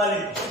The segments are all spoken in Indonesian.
kembali.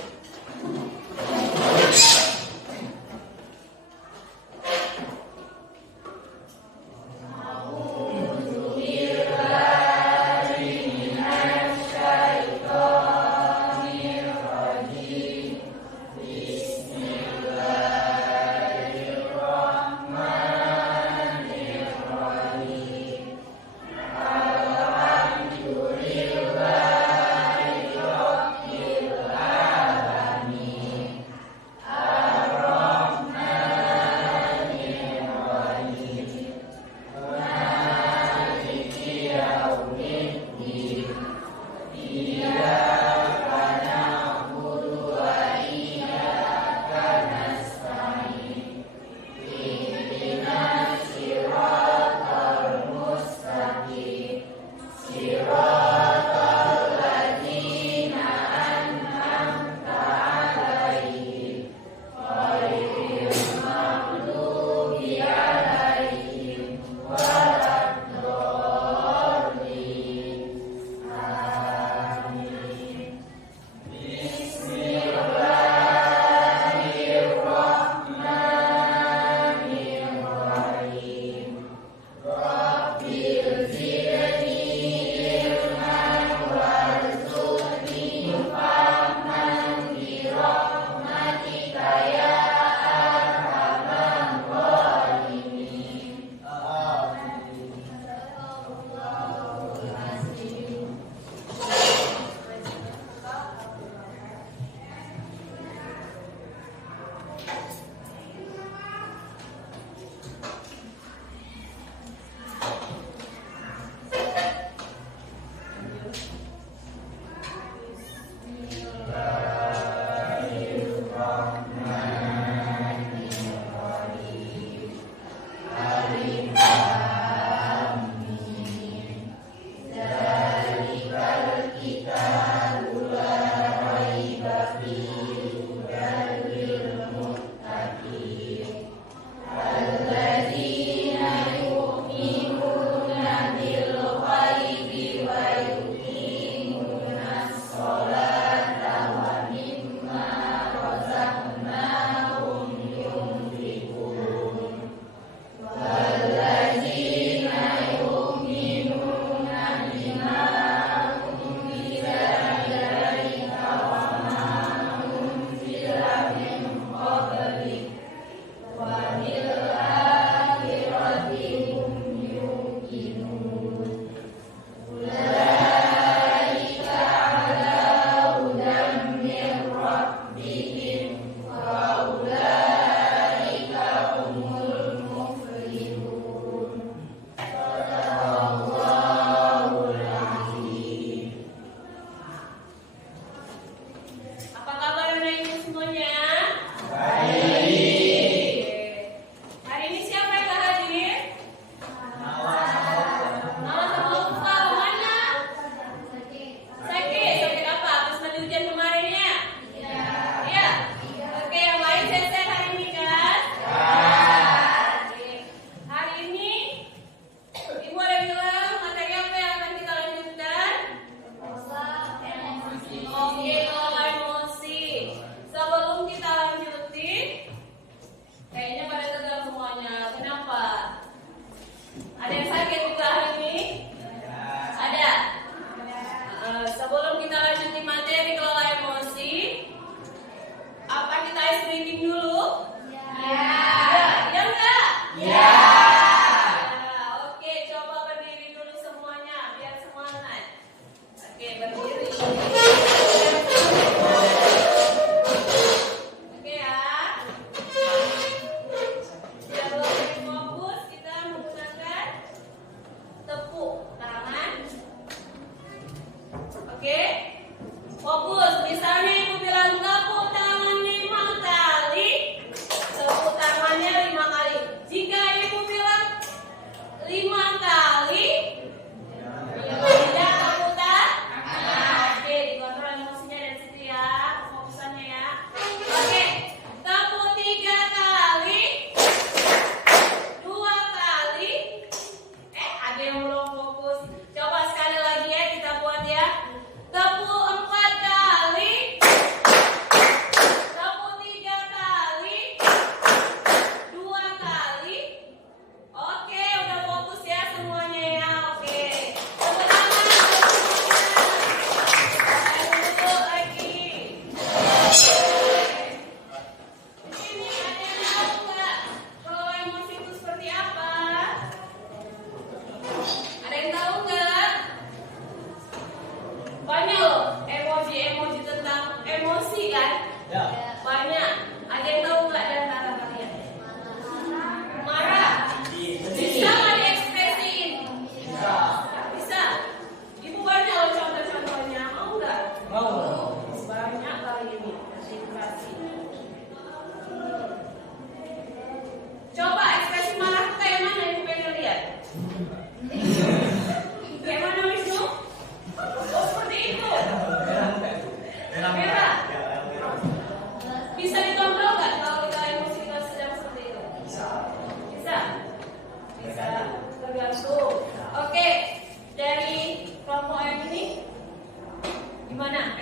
Oke, berdiri.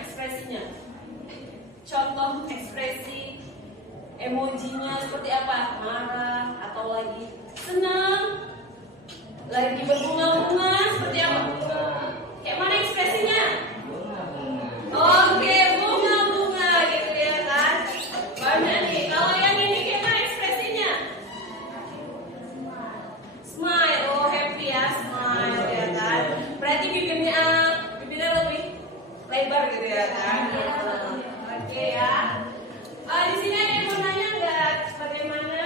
ekspresinya? Contoh ekspresi emojinya seperti apa? Marah atau lagi senang? Lagi berbunga-bunga seperti apa? Kayak mana ekspresinya? Oke, bunga-bunga gitu ya kan? Banyak nih. Kalau yang ini kayak mana ekspresinya? Smile. Oh, happy ya, smile ya kan? Berarti bibirnya lebih lebar gitu ya kan? Oke ya. Di sini ada yang mau nanya nggak? Bagaimana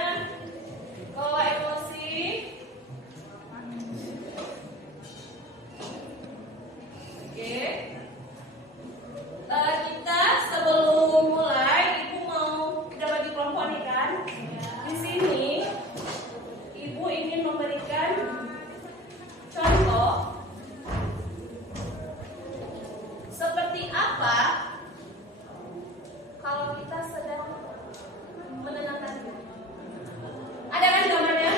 kalau emosi? Oke. Kita sebelum mulai, Ibu mau kita bagi kelompok nih kan? Di sini, Ibu ingin memberikan contoh seperti apa kalau kita sedang menenangkan diri. Ada kan gambarnya?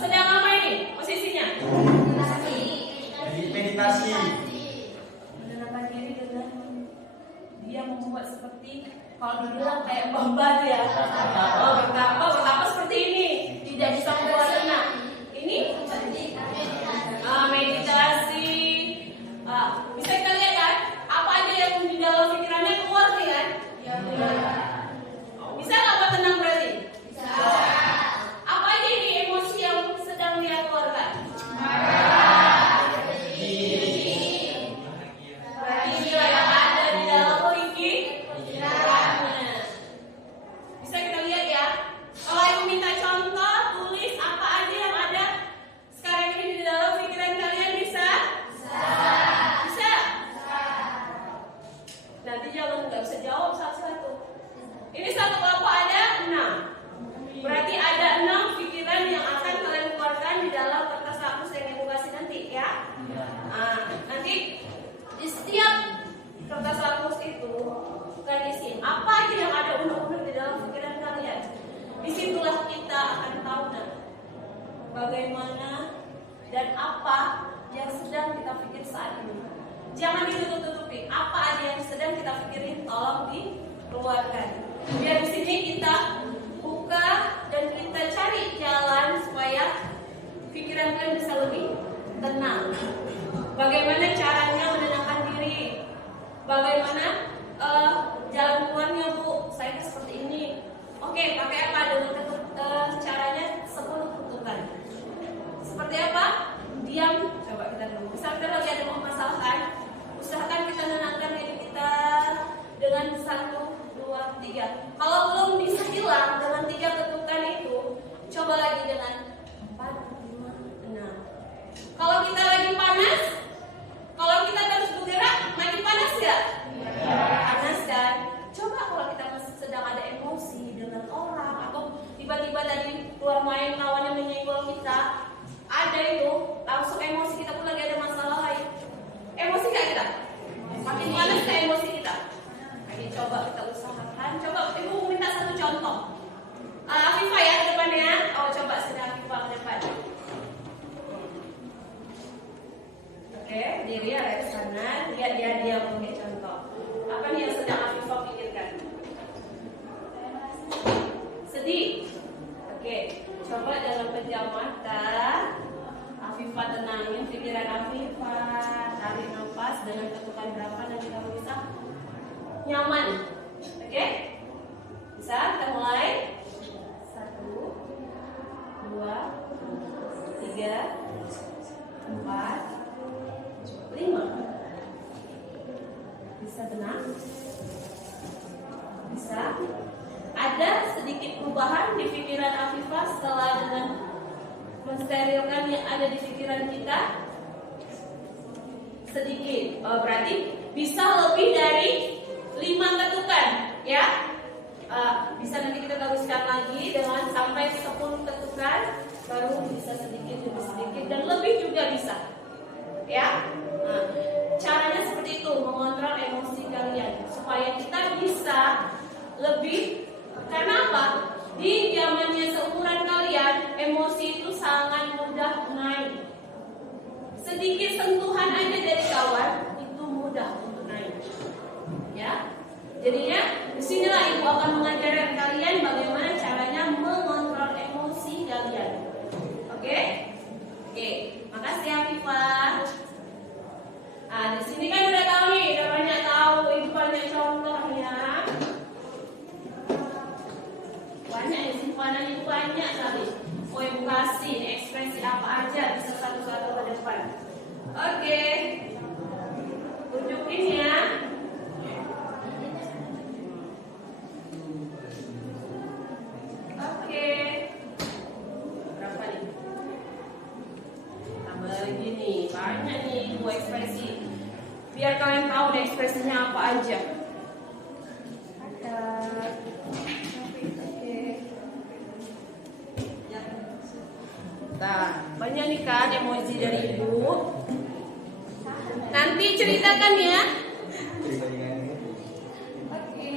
Sedang apa ini posisinya? Meditasi. Menenangkan diri dengan dia membuat seperti kalau dibilang kayak bamba ya. Betapa seperti ini. Tidak bisa membuat tenang. Ini meditasi. Bisa kita lihat kan? Apa aja yang di dalam pikirannya keluar nih kan? Bisa nggak buat tenang berarti? Bisa. Apa aja ini emosi yang sedang dia keluarkan? Inilah yang ada di dalam pikirannya. Bisa kita lihat ya. Kalau aku minta contoh, tulis apa aja yang ada sekarang ini di dalam pikiran kalian, bisa? Bisa. Nanti jangan nggak bisa jawab satu-satu. Ini satu kelompok ada 6. Berarti ada 6 pikiran yang akan kalian keluarkan di dalam kertas hapus yang ibu kasih nanti ya. Nanti di setiap kertas hapus itu kalian isi apa aja yang ada unek-unek di dalam pikiran kalian. Disitulah kita akan tahu bagaimana dan apa yang sedang kita pikir saat ini. Jangan ditutup-tutupi. Apa aja yang sedang kita pikirin, tolong dikeluarkan. Biar di sini kita buka dan kita cari jalan supaya pikiran kalian bisa lebih tenang. Bagaimana caranya menenangkan diri? Bagaimana jalan keluarnya, Bu? Saya seperti ini. Oke, pakai apa? Dengan caranya 10 ketukan. Seperti apa? Diam. Coba kita dulu. Misal kita lagi ada masalah kan? Usahakan kita menenangkan diri kita dengan 1, 2, 3. Kalau belum bisa hilang dengan 3 ketukan itu, coba lagi dengan 4, 5, 6. Kalau kita lagi panas, kalau kita terus bergerak, makin panas ya? Panas kan? Coba kalau kita sedang ada emosi dengan orang atau tiba-tiba tadi keluar main lawan yang menyenggol kita, ada itu langsung emosi kita pun lagi ada masalah lain. Emosi nggak kita? Makin panas ke emosi kita. Ini coba kita usahakan. Coba ibu minta satu contoh. Afifah ya ke depannya. Oh coba sedang Afifah ke depan. Oke, diri ada di sana. Lihat dia punya contoh. Apa nih yang sedang Afifah pikirkan? Sedih. Oke, coba dalam pejam mata Afifah tenangin pikiran Afifah. Tarik nafas dengan ketukan berapa nanti kamu bisa nyaman. Oke? Bisa? Kita mulai. 1, 2, 3, 4, 5. Bisa tenang? Bisa? Ada sedikit perubahan di pikiran Afifah setelah dengan mensterilkan yang ada di pikiran kita? Sedikit. Berarti bisa lebih dari 5 ketukan, ya. Bisa nanti kita teruskan lagi dengan sampai 10 ketukan, baru bisa sedikit demi sedikit dan lebih juga bisa, ya. Caranya seperti itu, mengontrol emosi kalian supaya kita bisa lebih. Karena apa? Di zamannya seumuran kalian, emosi itu sangat mudah naik. Sedikit sentuhan aja dari kawan itu mudah untuk naik. Jadinya disinilah ibu akan mengajarkan kalian bagaimana caranya mengontrol emosi kalian. Oke? Oke, makasih Afifah. Di sini kan udah tahu nih, udah banyak tahu, ibu banyak contohnya. Banyak ya, simpanan itu banyak sekali. Mau ibu kasih ekspresi apa aja, bisa satu-satu ke depan. Oke, tunjukin ya. Oke, berapa nih? Tambah lagi nih, banyak nih ibu ekspresi. Biar kalian tahu deh ekspresinya apa aja. Ada. Nah, banyak nih kan emoji dari ibu. Nanti ceritakan ya. Oke.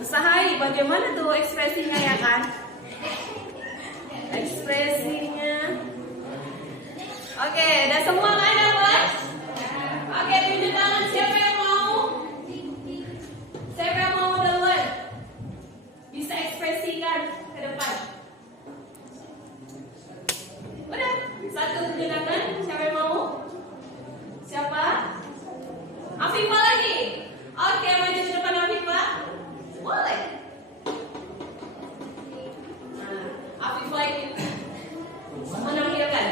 Usahai bagaimana tuh ekspresinya ya kan? Ekspresinya. Oke, udah semua kan dapat? Oke, tunjuk tangan siapa yang mau? Siapa yang mau duluan? Bisa ekspresikan ke depan. Udah, satu tunjuk tangan. Siapa yang mau? Siapa? Afifah lagi. Oke, maju ke depan Afifah. Boleh. Nah, Afifah ini menampilkan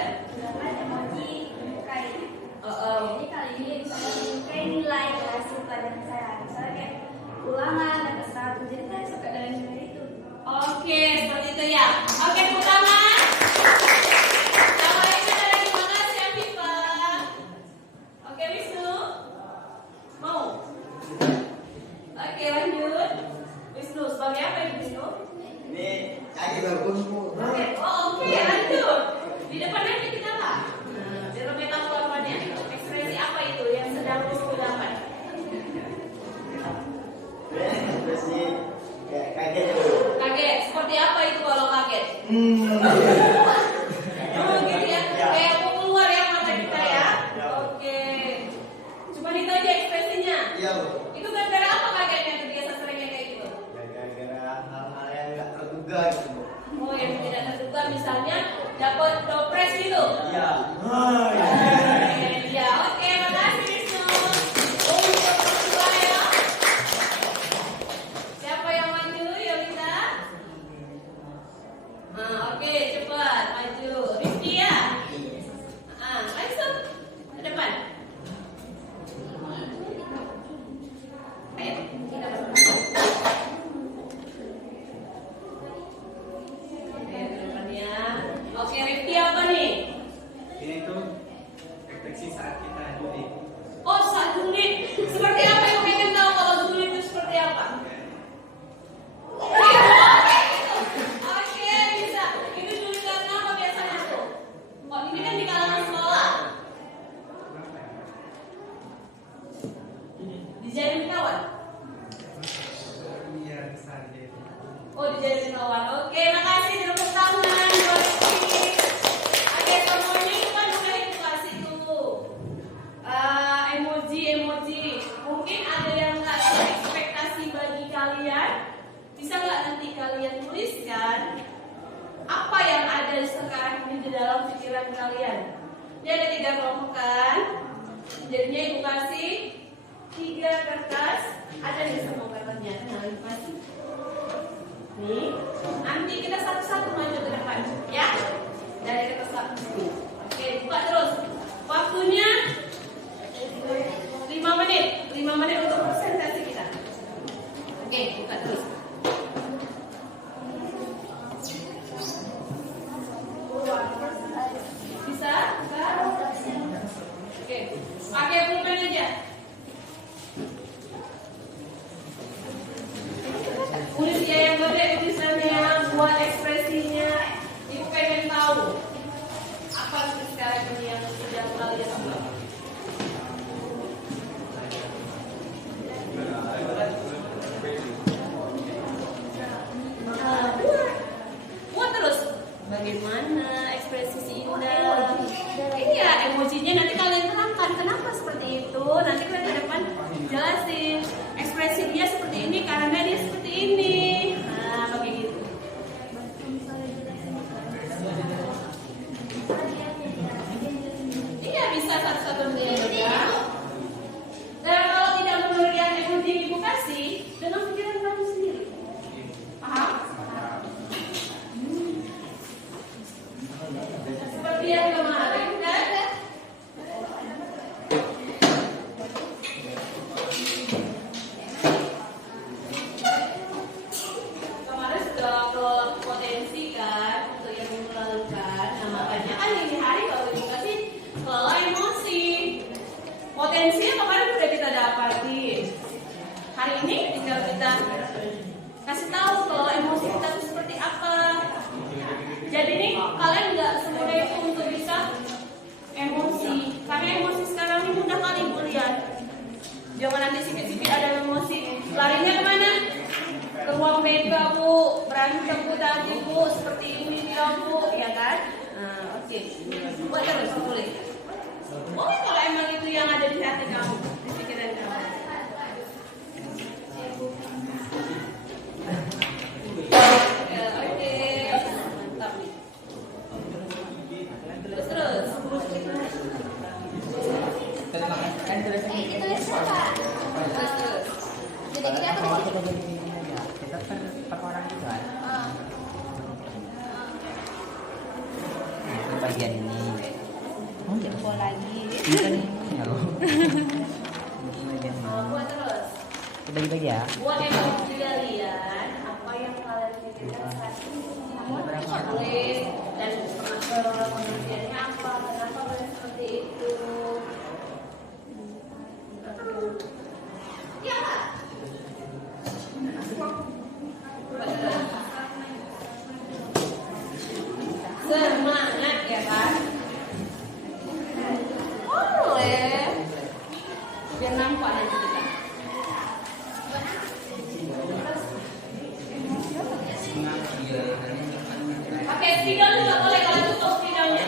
emoji menyukai. Jadi kali ini saya menyukai nilai hasil pelajaran saya. Misalnya kayak ulangan ada satu, jadi saya suka dengan nilai itu. Oke, seperti itu ya. Oke, tepuk tangan. Yang lainnya ada lagi, makasih Afifah. Oke, Wisnu. Mau? Oke, lanjut. Wisnu, sebagai apa ini Wisnu? Ini kaki berkumpul. Oke, lanjut. Di depan aja kita lah. Di metaforanya, ekspresi apa itu yang sedang digunakan? Ekspresi kayak kaget dulu. Kaget. Seperti apa itu kalau kaget? Oh, gitu ya. Kayak mau keluar ya mata kita ya. Oke. Cuma itu aja ekspresinya. Iya, Bu. Itu gara-gara apa kagetnya tuh biasa seringnya kayak gitu? Gara-gara hal-hal yang nggak terduga gitu, Bu. Oh, yang tidak terduga misalnya dapat dopres gitu. Iya. Ya, oke, makasih Wisnu. Untuk kedua ya. Siapa yang maju, Yolita? Oke, cepat maju. Rizky ya. Langsung ke depan. Ayo, kita bertemu. Oke, ke depan ya. Oke, Rizky apa nih? Ini tuh refleksi saat kita duduk. Oh, saat julid. Seperti apa yang pengen tahu kalau julid itu seperti apa? Oke, bisa. Itu julid karena apa biasanya tuh? Oh, ini kan di kalangan sekolah. Dijadiin kawan? Iya, bisa jadi. Oh, dijadiin kawan. Oke, makasih. Tepuk tangan buat Rizky. Oke, semuanya itu kan udah ibu kasih tuh. Emoji. Mungkin ada yang nggak ekspektasi bagi kalian. Bisa nggak nanti kalian tuliskan apa yang ada sekarang ini di dalam pikiran kalian? Ini ada 3 kelompokan. Jadinya ibu kasih 3 kertas. Ada di semua kertasnya. Nah, ibu kasih. Nih, nanti kita satu-satu maju ke depan, ya. Dari kertas satu dulu. Oke, buka terus. Waktunya 5 menit. 5 menit untuk presentasi kita. Oke, buka terus. Bisa? Oke, pakai pulpen aja. Tulis ya yang gede tulisannya, buat ekspresinya. Ibu pengen tahu apa sih sekarang ini yang sudah kalian buat. Buat terus. Bagaimana ekspresi si Indah? Iya, emojinya nanti kalian terangkan kenapa seperti itu. emosinya kemarin udah kita dapatin. Hari ini tinggal kita kasih tahu kalau emosi kita itu seperti apa. Jadi nih kalian nggak semudah itu untuk bisa emosi, karena emosi sekarang ini mudah kali Bu lihat. Jangan nanti sikit-sikit ada emosi, larinya kemana? Ke ruang BK Bu, berantem Bu tadi Bu, seperti ini dia Bu, ya kan? Nah, oke. Buat terus boleh. Boleh kalau emang itu yang ada di hati kamu, di pikiran kamu. Oke, mantap nih. Terus. Itu siapa? Terus. Jadi apa nih? Kita per orang juga. Itu bagian ini. Oh ya. Bola lagi. Bukan ini ya loh. Ini bagian ini. Buat terus. Kita bagi-bagi ya. Buat emosi kalian, apa yang kalian pikirkan saat ini? Boleh dan pengertiannya apa? Kenapa kalian seperti itu? Ya. Semangat ya kan? Boleh. Biar nampak nanti kita. Pakai spidol juga boleh kalau tutup spidolnya.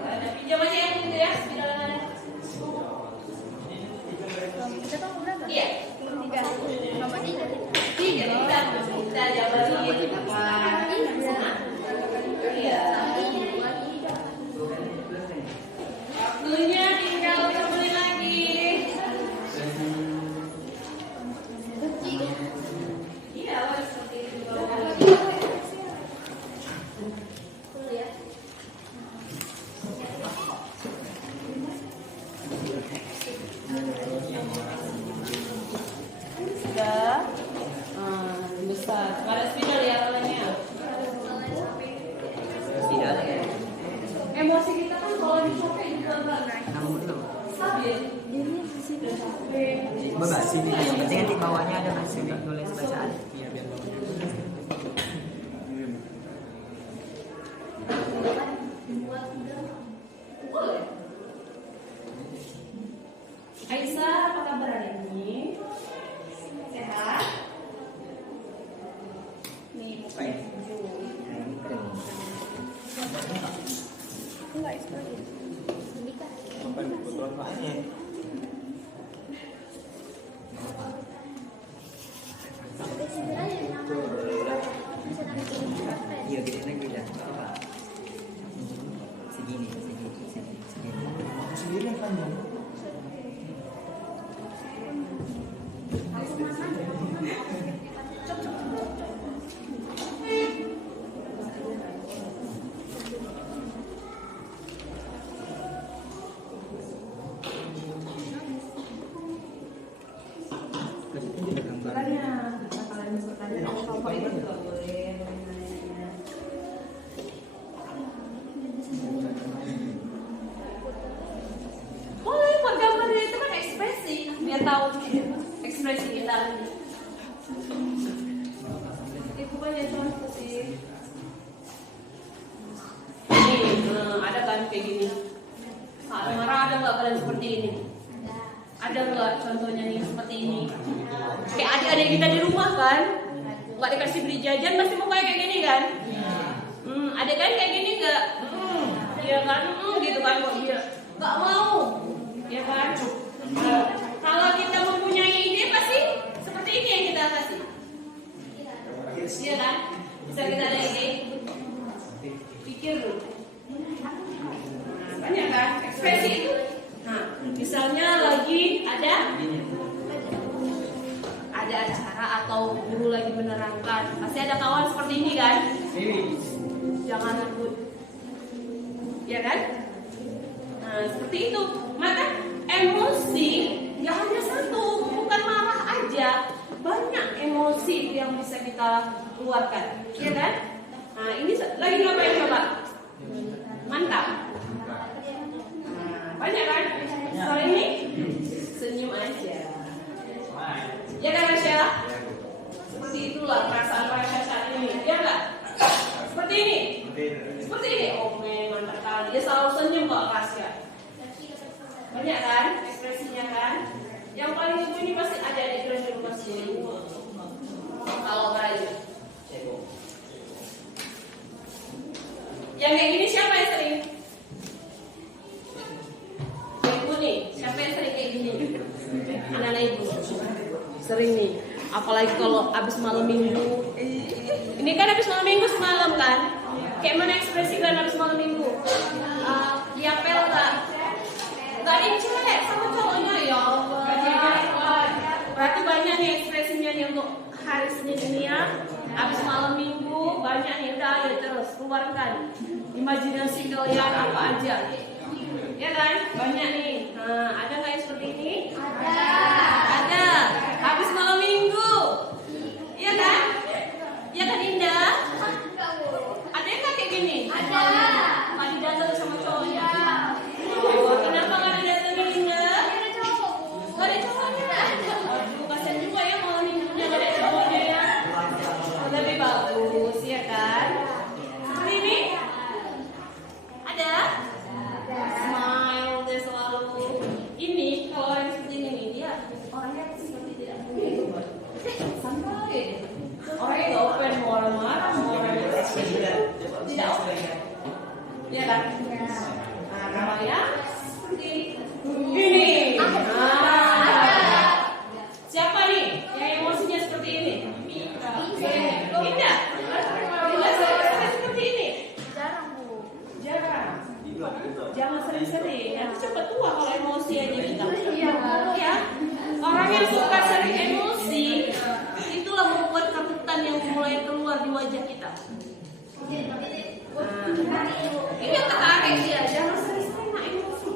Ada pinjam aja yang itu ya spidolnya. Kita kan berapa? Iya. 3. Nomor 3. Tiga kita jabarin apa? Iya. Waktunya tinggal kembali lagi. Iya, awal seperti itu. Sudah. Besar. Pada spidol ya awalnya. Tidak. Emosi kita kan kalau dicapai juga enggak Kamu dulu. stabil. Udah capek. Bapak sini. Nanti kan di bawahnya ada masih tulis bacaan. Iya, biar bawahnya. Boleh. Aisyah, apa kabar hari ini? Sehat? Nih, mukanya sejuk. Enggak eksplosi. Ini kan. Sampai kebetulan banyak. Sampai sini aja nama. Bisa nanti kita. Iya, gede lagi dah. Segini. Sendiri yang panjang. Makanya, jika kalian bertanya apa itu juga boleh. Boleh, buat gambar itu kan ekspresi. Biar tahu ekspresi kita. Itu kan ya cuma seperti ini. Ada kan kayak gini. Saat marah ada nggak kalian seperti ini? Ada nggak contohnya nih seperti ini? Kayak adik-adik kita di rumah kan, nggak dikasih beli jajan pasti mukanya kayak gini kan? Adik kan kayak gini nggak? Iya kan? Gitu kan? Kok dia nggak mau? Ya kan? Kalau kita mempunyai ide pasti seperti ini yang kita kasih. Iya kan? Bisa kita ada ide, pikir dulu. Banyak kan? Ekspresi itu. Nah, misalnya lagi ada ada acara atau guru lagi menerangkan, pasti ada kawan seperti ini kan? Jangan rebut, ya kan? Nah, seperti itu. Maka emosi nggak hanya satu, bukan marah aja, banyak emosi yang bisa kita keluarkan, ya kan? Nah, ini lagi ngapain coba? Mantap. Nah, banyak kan? Sore ini senyum aja. Ya kan Rasya? Seperti itulah perasaan Rasya saat ini, ya nggak? Seperti ini. Seperti ini. Oh mantap kali. Dia selalu senyum kok Rasya. Banyak kan ekspresinya kan? Yang paling lucu ini pasti ada di rumah sini. Kalau bayi. Yang kayak gini siapa yang sering? Ibu nih. Siapa yang sering kayak gini? Anak-anak ibu. Sering nih. Apalagi kalau abis malam minggu. Ini kan abis malam minggu semalam kan? Kayak mana ekspresi kalian abis malam minggu? Diapel nggak? Gak ada yang celek sama cowoknya, ya Allah. Berarti banyak nih ekspresinya nih untuk hari Senin ini ya. Abis malam minggu banyak nih, udah ayo terus keluarkan imajinasi kalian apa aja. Ya kan? Banyak nih. Nah, ada nggak yang seperti ini? Ada. Habis malam minggu. Iya kan? Iya kan Indah? Ada yang nggak kayak gini? Ada. Tadi datang sama cowoknya. Oh, kenapa nggak ada datangnya Indah? Ada cowok. Nggak ada cowoknya. Aduh, kasian juga ya malam minggunya nggak ada cowoknya ya. Oh, tapi bagus ya kan? Seperti ini? Ada? Smile deh selalu. Ini kalau yang seperti ini nih, dia orangnya seperti tidak mungkin. Santai. Orangnya nggak open, mau orang marah, mau orang tidak open. Ya kan? Nah, namanya seperti ini. Siapa nih yang emosinya seperti ini? Indah. Seperti ini. Jarang, Bu. Jarang. Jangan sering-sering. Nanti cepat tua kalau emosi aja kita. Iya. Ya. Orang yang suka sering emosi, itulah membuat kerutan yang mulai keluar di wajah kita. Ini yang tertarik dia. Jangan sering-sering nak emosi.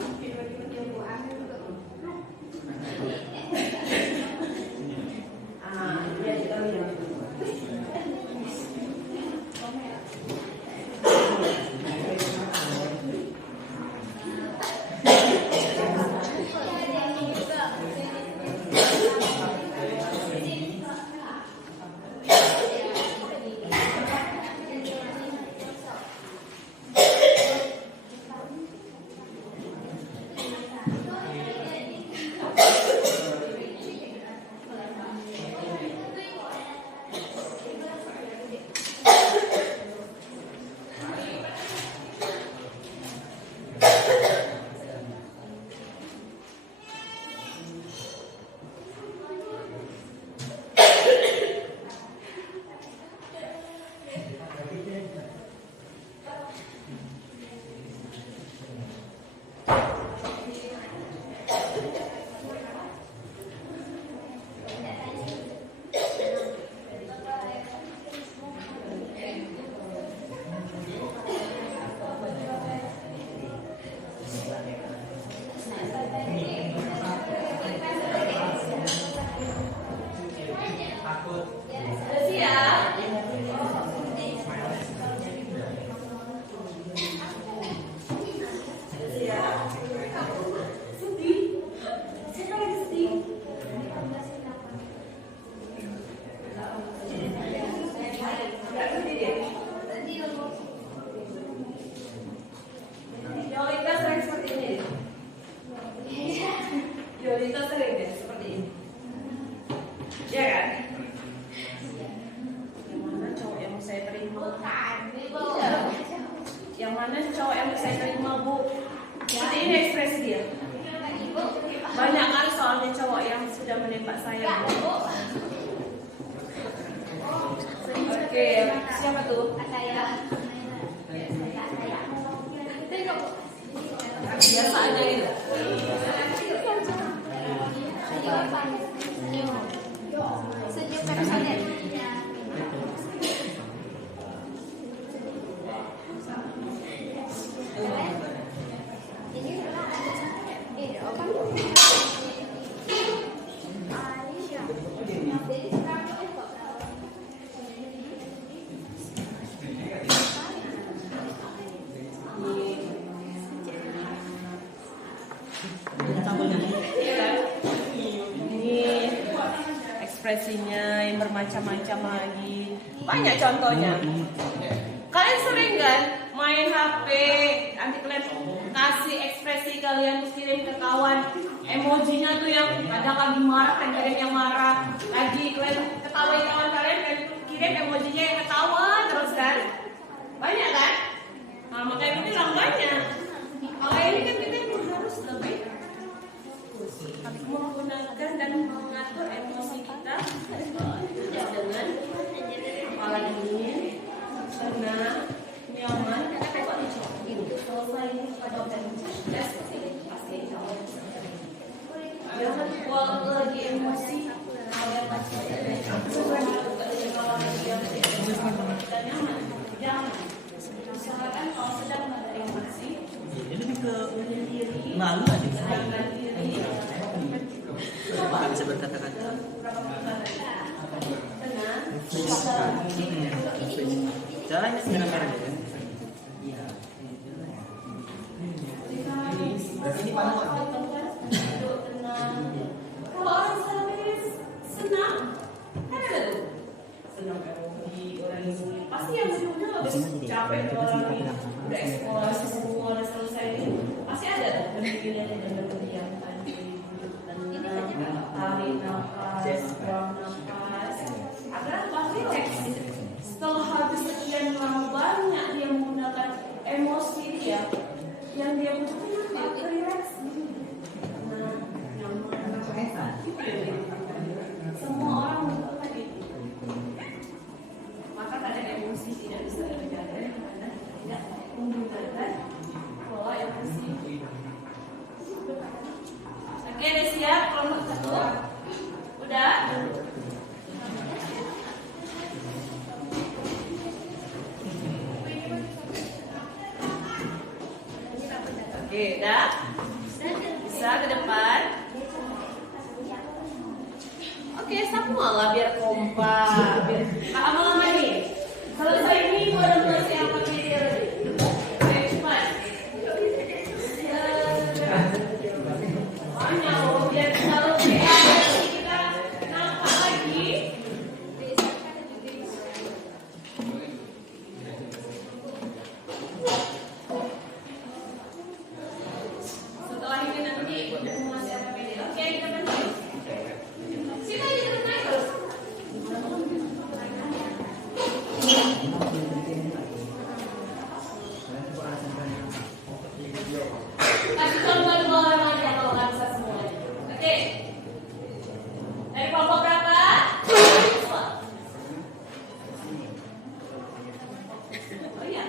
Dia kita lihat. Yang mana cowok yang saya terima, Bu? Seperti ini ekspresi dia. Banyak kan soalnya cowok yang sudah menembak saya, Bu. Oke, siapa tuh? Biasa aja gitu. Ini ekspresinya yang bermacam-macam lagi. Banyak contohnya. Kalian sering kan main HP, nanti kalian kasih ekspresi kalian kirim ke kawan. Emojinya tuh yang kadang lagi marah, kadang yang marah. Lagi kalian ketawain kawan kalian, kalian kirim emojinya yang ketawa terus kan. Banyak kan? Nah, makanya bilang banyak. Kalau ini kan kita harus lebih menggunakan dan mengatur emosi kita dengan kepala dingin, tenang, nyaman. Selesai pada pasti jangan kalau lagi emosi kalian pasti jangan usahakan kalau sedang ada emosi Jadi ke diri malu aja. sadarkan diri Nggak bisa berkata-kata. tenang Caranya dengan merah ya. ini kalau orang senang kan ada tuh senang orang ini pasti yang sebelumnya habis capek orang ini udah eksplorasi semua udah selesai ini pasti ada tuh berpikirnya dengan mendiamkan diri tenang tarik nafas buang nafas agar pasti relax. Setelah habis sekian lama banyak dia menggunakan emosi dia yang dia butuhkan dia relax. Nah, nyaman. Semua orang membutuhkan itu. Maka kadang emosi tidak bisa terjaga karena tidak menggunakan pola emosi. Oke, udah siap? Kelompok satu. Udah? Oke, udah? Bisa ke depan? Oke, samualah biar kompak. Kak lama-lama nih. Selesai ini baru persiapan video. Oke, cepat. Banyak loh, biar kalau kita nampak lagi. Setelah ini nanti masih ada video. Oke, kita nanti. Sini aja terus naik terus. Kasih contoh dua orang aja kalau nggak bisa semuanya. Oke. Dari kelompok berapa? Dua. Oh iya.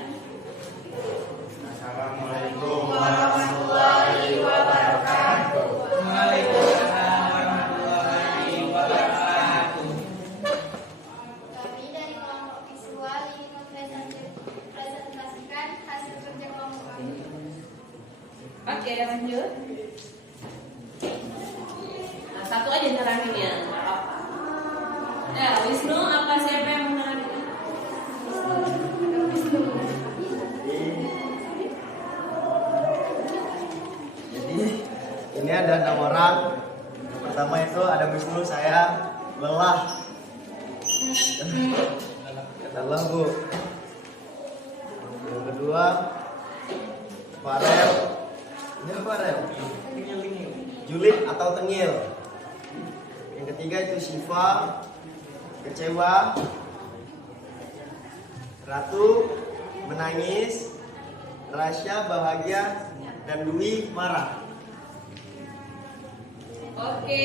Assalamualaikum. Warahmatullahi wabarakatuh. Waalaikumsalam warahmatullahi wabarakatuh. Kami dari kelompok visual ingin mempresentasikan hasil kerja kelompok kami. Oke, lanjut. Nah, satu aja nerahinnya, nggak apa-apa. Ya, Wisnu, apa siapa yang mau nerahin? Jadi ini ada 6 orang. Yang pertama itu ada Wisnu, saya lelah. Lelah Bu. Yang kedua Farel. Ini apa Farel? Julid atau tengil. Yang ketiga itu Syifa, kecewa. Ratu, menangis. Rasya, bahagia. Dan Dwi, marah. Oke,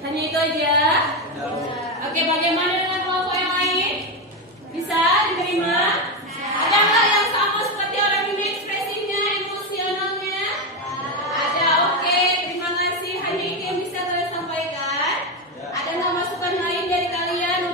hanya itu aja. Oke, bagaimana dengan kelompok yang lain? Bisa diterima? Ada nggak yang sama seperti orang ini ekspresinya, emosionalnya? Ada, oke. Terima kasih. Hanya itu yang bisa kalian sampaikan. Ada nggak masukan lain dari kalian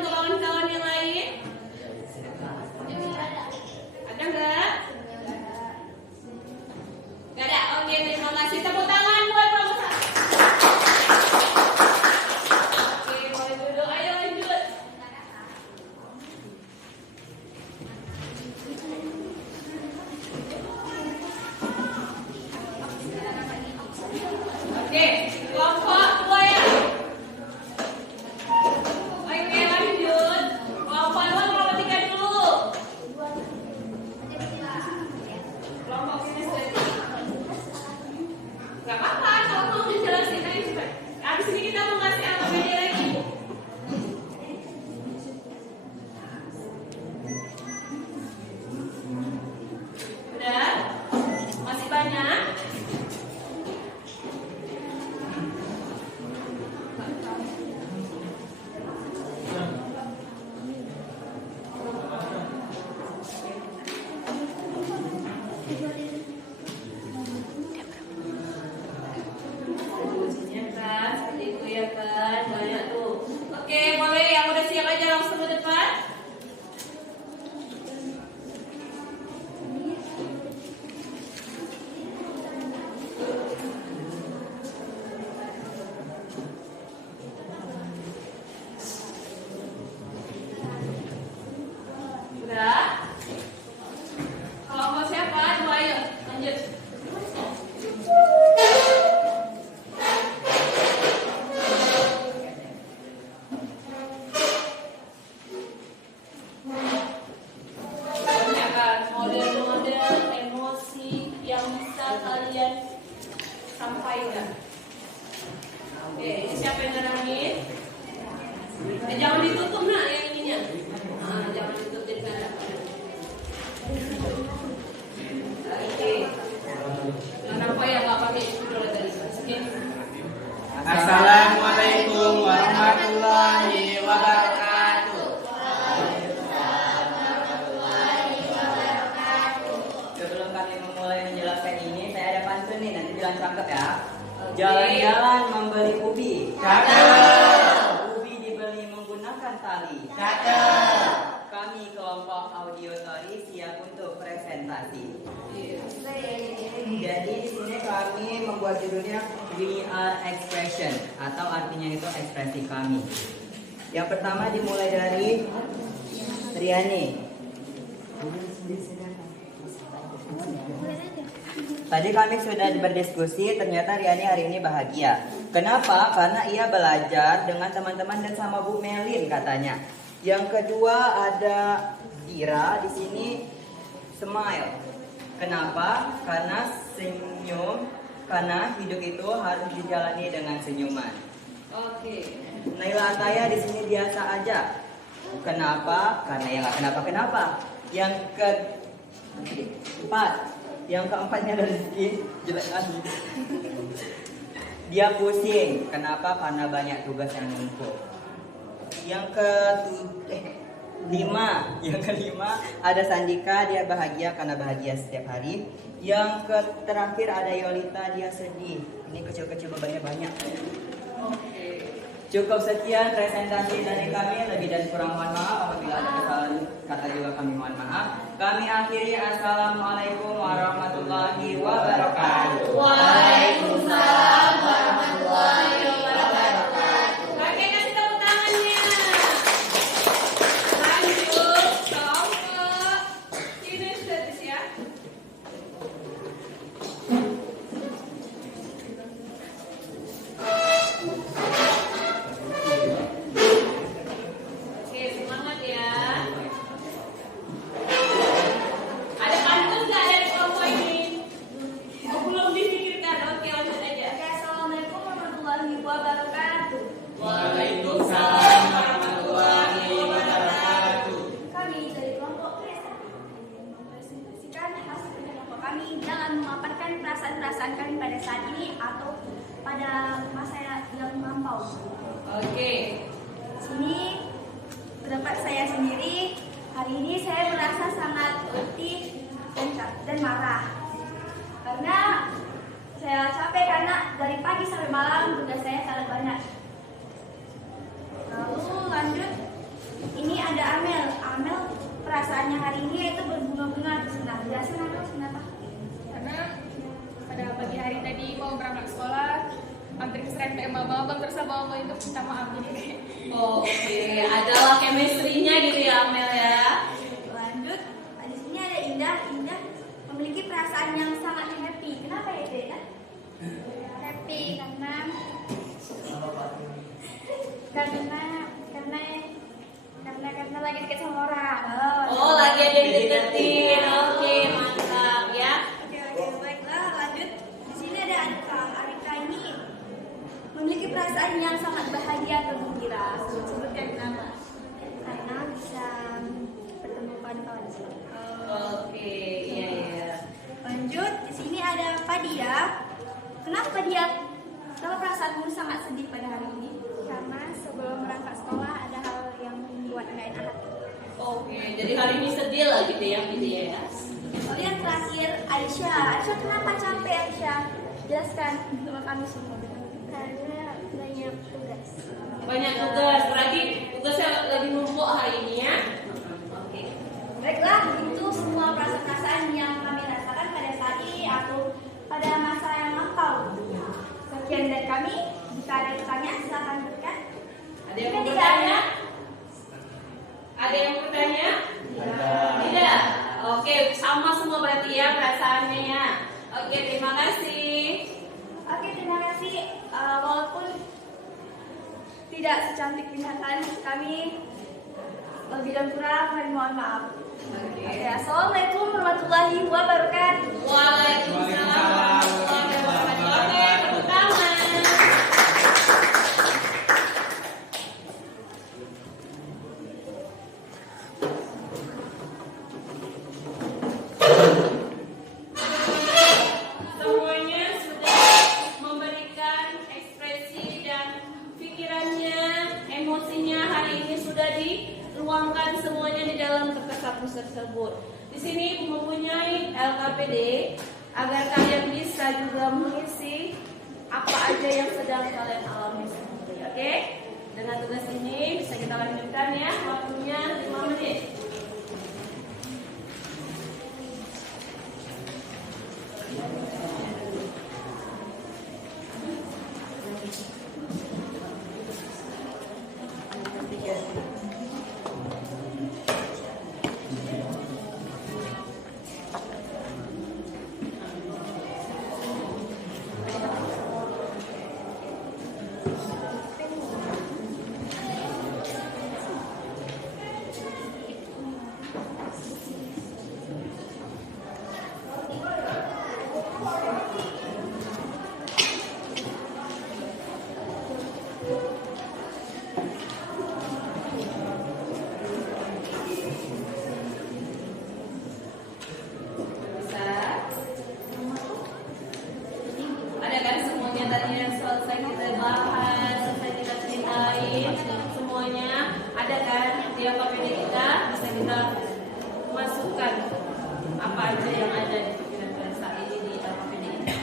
sampaikan. Oke, ini siapa yang nerangin? Jangan ditutup nak yang ininya. Jangan ditutup jadi nggak dapat. Oke. Kenapa ya nggak pakai itu dulu tadi? Skip. Assalamualaikum warahmatullahi wabarakatuh. Sebelum kami memulai menjelaskan ini, saya ada pantun nih, nanti bilang cakep ya. Jalan-jalan membeli ubi. Cakep. Ubi dibeli menggunakan tali. Cakep. Kami kelompok audiotori siap untuk presentasi. Jadi di sini kami membuat judulnya We Are Expression atau artinya itu ekspresi kami. Yang pertama dimulai dari Riani. Tadi kami sudah berdiskusi, ternyata Riani hari ini bahagia. Kenapa? Karena ia belajar dengan teman-teman dan sama Bu Melin katanya. Yang kedua ada Dira di sini smile. Kenapa? Karena senyum, karena hidup itu harus dijalani dengan senyuman. Oke. Naila Ataya di sini biasa aja. Kenapa? Karena ya nggak kenapa-kenapa. Yang keempatnya dari Rizky, jelek lagi. Dia pusing. Kenapa? Karena banyak tugas yang numpuk. Yang kelima ada Sandika, dia bahagia karena bahagia setiap hari. Yang terakhir ada Yolita, dia sedih. Ini kecil-kecil bebannya banyak. Oke. Cukup sekian presentasi dari kami. Lebih dan kurang mohon maaf. Apabila ada kesalahan kata juga kami mohon maaf. Kami akhiri. Assalamualaikum warahmatullahi wabarakatuh. Waalaikumsalam warahmatullahi wabarakatuh. Kakek kasih tepuk tangannya. Lanjut kelompok kinesthesis ya. Oke, semangat ya. Ada pantun nggak dari kelompok ini? Oh, belum dipikirkan. Oke, lanjut aja. Oke, assalamualaikum warahmatullahi wabarakatuh. Waalaikumsalam warahmatullahi wabarakatuh. Kami dari kelompok mempresentasikan hasil kerja kelompok kami dengan memaparkan perasaan-perasaan kami pada saat ini atau pada masa yang lampau. Oke. Sini pendapat saya sendiri, hari ini saya merasa sangat letih dan marah karena saya capek karena dari pagi sampai malam tugas saya sangat banyak. Lalu lanjut, ini ada Amel. Amel perasaannya hari ini itu berbunga-bunga senang. Jelasin Amel kenapa? Karena pada pagi hari tadi mau berangkat sekolah hampir keserempet mama terus mama itu minta maaf jadi kayak Oke, adalah chemistry-nya gitu ya Amel ya. Lanjut, di sini ada Indah. Indah memiliki perasaan yang sangat happy. Kenapa ya Indah? Happy karena lagi deket sama orang. Oh, lagi ada yang deketin. Oke, mantap ya. Oke, baiklah lanjut. Di sini ada Arika. Arika ini memiliki perasaan yang sangat bahagia atau gembira. Sebutkan kenapa? Karena bisa bertemu kawan-kawan. Oke, iya. Lanjut, di sini ada Fadia. Kenapa dia? Kalau perasaanmu sangat sedih pada hari ini? Karena sebelum berangkat sekolah ada hal yang membuat nggak enak hati. Oke, jadi hari ini sedih lah gitu ya. Lalu yang terakhir Aisyah. Aisyah kenapa capek Aisyah? Jelaskan sama kami semua. Karena banyak tugas. Banyak tugas, berarti tugasnya lagi numpuk hari ini ya. Oke. Baiklah, itu semua perasaan-perasaan yang kami rasakan pada saat ini atau pada masa yang lampau. Sekian dari kami. Jika ada pertanyaan, silakan berikan. Ada yang mau bertanya? Ada yang mau bertanya? Tidak. Oke, sama semua berarti ya perasaannya ya. Oke, terima kasih. Oke, terima kasih. Walaupun tidak secantik binatang kami, lebih dan kurang kami mohon maaf. Oke. Oke, assalamualaikum warahmatullahi wabarakatuh. Waalaikumsalam warahmatullahi wabarakatuh. Oke, tuangkan semuanya di dalam kertas hapus tersebut. Di sini mempunyai LKPD agar kalian bisa juga mengisi apa aja yang sedang kalian alami sendiri. Oke? Dengan tugas ini bisa kita lanjutkan ya. Waktunya 5 menit. Ada kan semuanya tadi yang selesai kita bahas, selesai kita ceritain, semuanya ada kan di LKPD kita, bisa kita masukkan apa aja yang ada di pikiran kalian saat ini di LKPD kita.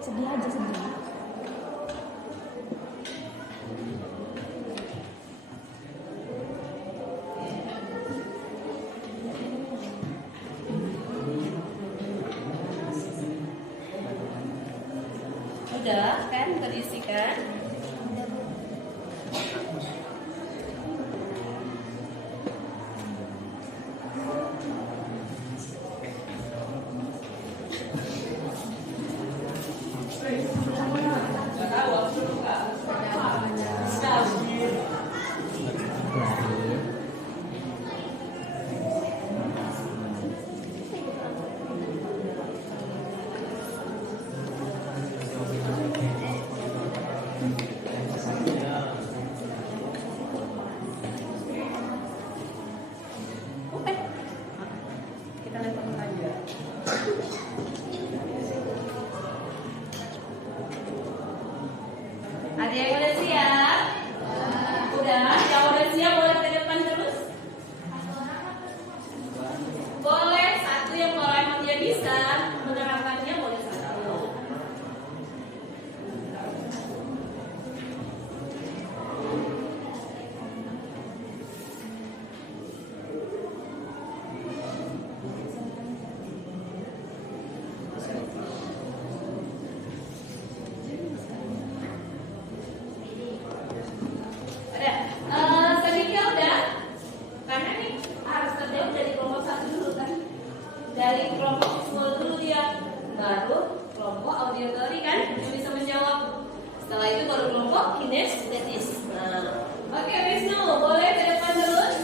Sedih aja sedih. Udah kan terisi kan? Kita lempar aja. Ada yang udah siap? Udah, yang udah siap boleh ke depan terus? Boleh, satu yang kalau emang dia bisa menerapkannya boleh satu. Ada. Sedikit udah. Karena nih harus terjawab dari kelompok satu dulu kan. Dari kelompok visual dulu dia. Baru kelompok auditory kan yang bisa menjawab. Setelah itu baru kelompok kinestetis. Nah, oke Wisnu, boleh ke depan terus.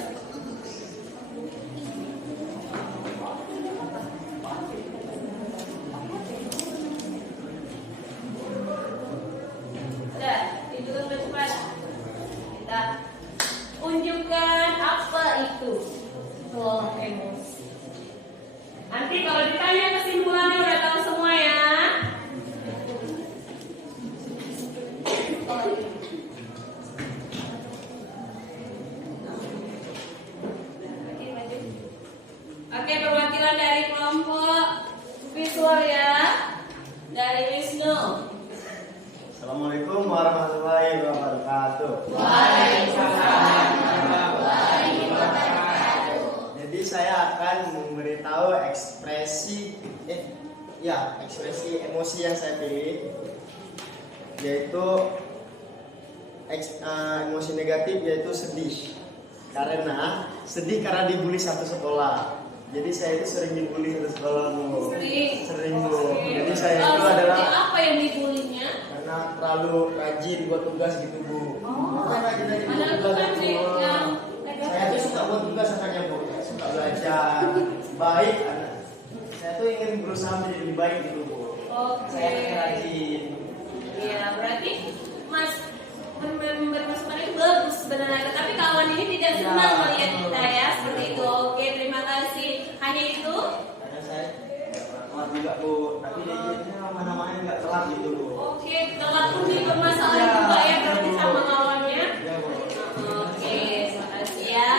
Udah, itu lebih cepat. Kita unjukkan apa itu flow emosi. Nanti kalau ditanya kesimpulannya udah tahu semua ya. Oke, maju. Oke, perwakilan dari kelompok visual ya. Dari Wisnu. Assalamualaikum warahmatullahi wabarakatuh. Jadi saya akan memberitahu ekspresi emosi yang saya pilih, yaitu emosi negatif, yaitu sedih. Karena dibully satu sekolah. Jadi saya itu sering dibully satu sekolah, Bu. Sering, Bu. Jadi saya itu Seperti adalah apa yang dibulinya? karena terlalu rajin buat tugas gitu, Bu. Bukan rajin Ada buat tugas bukan gitu, sih Bu. yang Saya tuh suka buat tugas akhirnya, Bu. Suka belajar baik. Saya tuh ingin berusaha menjadi lebih baik gitu, Bu. Oke. Saya rajin. Iya, berarti Mas memberi masukan itu bagus sebenarnya, tapi kawan ini tidak senang melihat kita ya seperti itu. Oke, terima kasih. Hanya itu. Ada saya telat juga Bu, tapi dia nama-namanya nggak telat gitu Bu. Oke, telat pun dipermasalahan juga ya berarti sama kawannya. Iya Bu. Oke, makasih ya.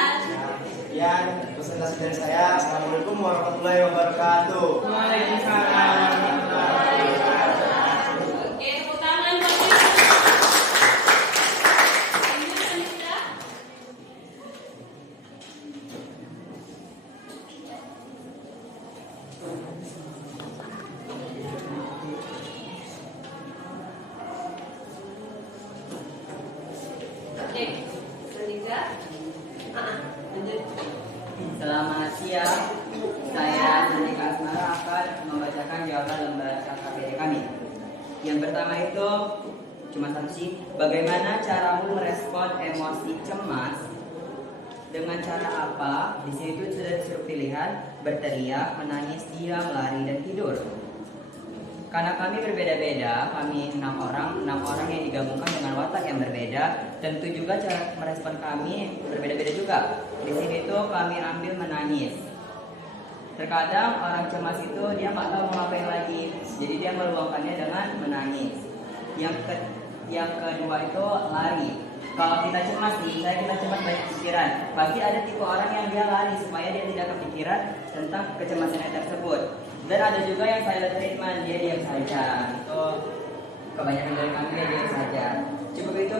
Sekian presentasi dari saya. Assalamualaikum warahmatullahi wabarakatuh. Oke, tepuk tangan buat kita. Lanjut, Anissa. Oke, Anissa. Lanjut. Selamat siang. Saya Andika Asmara akan membacakan jawaban lembar KKBD kami. Yang pertama itu cuma satu sih. Bagaimana caramu merespon emosi cemas? Dengan cara apa? Di sini itu sudah disuruh pilihan: berteriak, menangis, diam, lari, dan tidur. Karena kami berbeda-beda, kami 6 orang yang digabungkan dengan watak yang berbeda. Tentu juga cara merespon kami berbeda-beda juga. Di sini tuh kami ambil menangis. Terkadang orang cemas itu dia nggak tahu mau ngapain lagi, jadi dia meluangkannya dengan menangis. Yang kedua itu lari. Kalau kita cemas nih, kita cemas banyak pikiran, pasti ada tipe orang yang dia lari supaya dia tidak kepikiran tentang kecemasannya tersebut. Dan ada juga yang silent treatment, dia diam saja. Itu kebanyakan dari kami dia diam saja. Cukup itu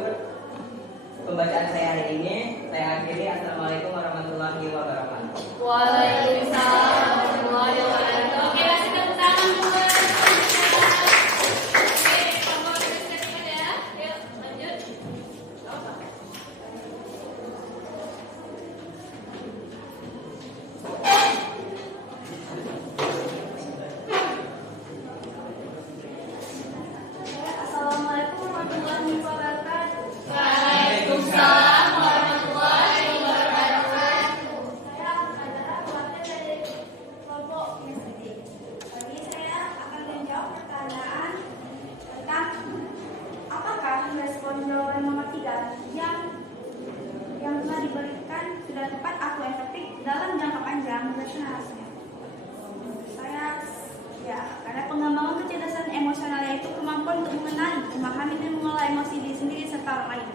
pembacaan saya hari ini. Saya akhiri. Assalamualaikum warahmatullahi wabarakatuh. Waalaikumsalam warahmatullahi wabarakatuh. Oke, kasih tepuk tangan buat Anissa. Oke, kelompok berikutnya ya. Yuk, lanjut. Assalamualaikum warahmatullahi wabarakatuh. Waalaikumsalam warahmatullahi wabarakatuh. Saya adalah wakil dari kelompok Mesri. Tadi saya akan menjawab pertanyaan tentang apakah respon jawaban nomor 3 yang telah diberikan sudah tepat atau efektif dalam jangka panjang berdasarkan hasilnya. Karena pengembangan kecerdasan emosional yaitu kemampuan untuk mengenali, memahami dan mengelola emosi diri sendiri serta orang lain.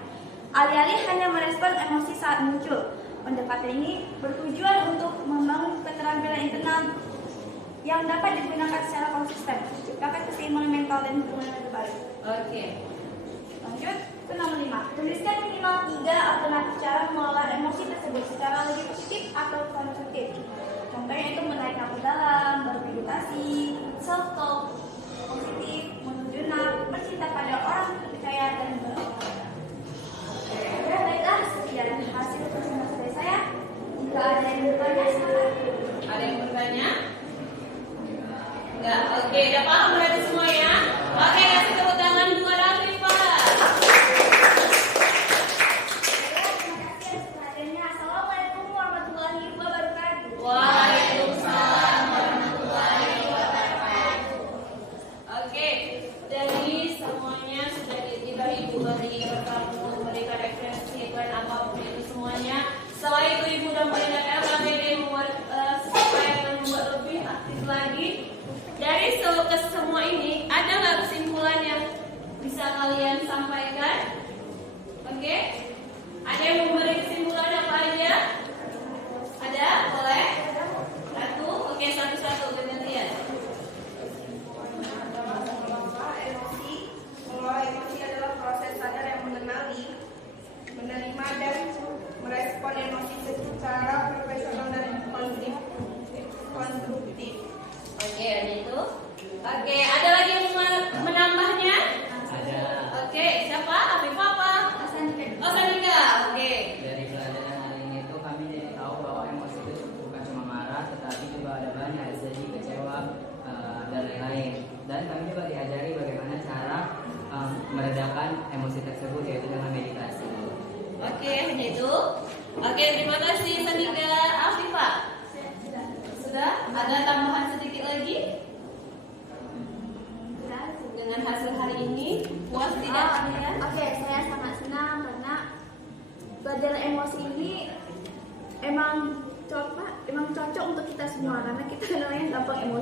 Alih-alih hanya merespon emosi saat muncul. Pendekatan ini bertujuan untuk membangun keterampilan internal yang dapat digunakan secara konsisten, menciptakan keseimbangan mental dan hubungan yang berbalik. Oke. Lanjut ke nomor 5. Tuliskan minimal 3 alternatif cara mengelola emosi tersebut secara lebih positif atau konstruktif. Contohnya itu menarik nafas dalam, bermeditasi, self-talk, positif, menunjukkan, bercinta pada orang terpercaya dan berolahraga. Ya, baiklah, sekian hasil presentasi dari saya. Jika ada yang bertanya, silakan. Ada yang bertanya? Enggak. Oke, udah paham berarti semua ya? Oke, kasih tepuk tangan buat Afif, Pak. Terima kasih atas perhatiannya. Assalamualaikum warahmatullahi wabarakatuh. Waalaikumsalam warahmatullahi wabarakatuh. Oke, dari semuanya sudah Ibu beri berkamu memberikan referensi dan apapun itu semuanya. Setelah itu Ibu sudah menggunakan KBD supaya membuat lebih aktif lagi. Dari semua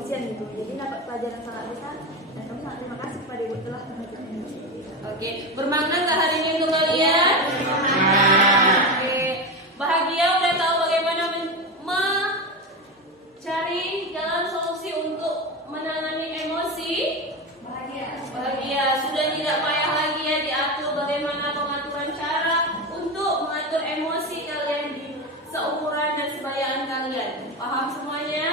ujian gitu. Jadi dapat pelajaran sangat besar dan kami sangat terima kasih kepada ibu telah mengajarkan kami. Oke, bermakna nggak hari ini untuk kalian? Oke, bahagia udah tahu bagaimana mencari jalan solusi untuk menangani emosi. Bahagia sudah tidak payah lagi ya diatur bagaimana pengaturan cara untuk mengatur emosi kalian di seumuran dan sebayaan kalian. Paham semuanya?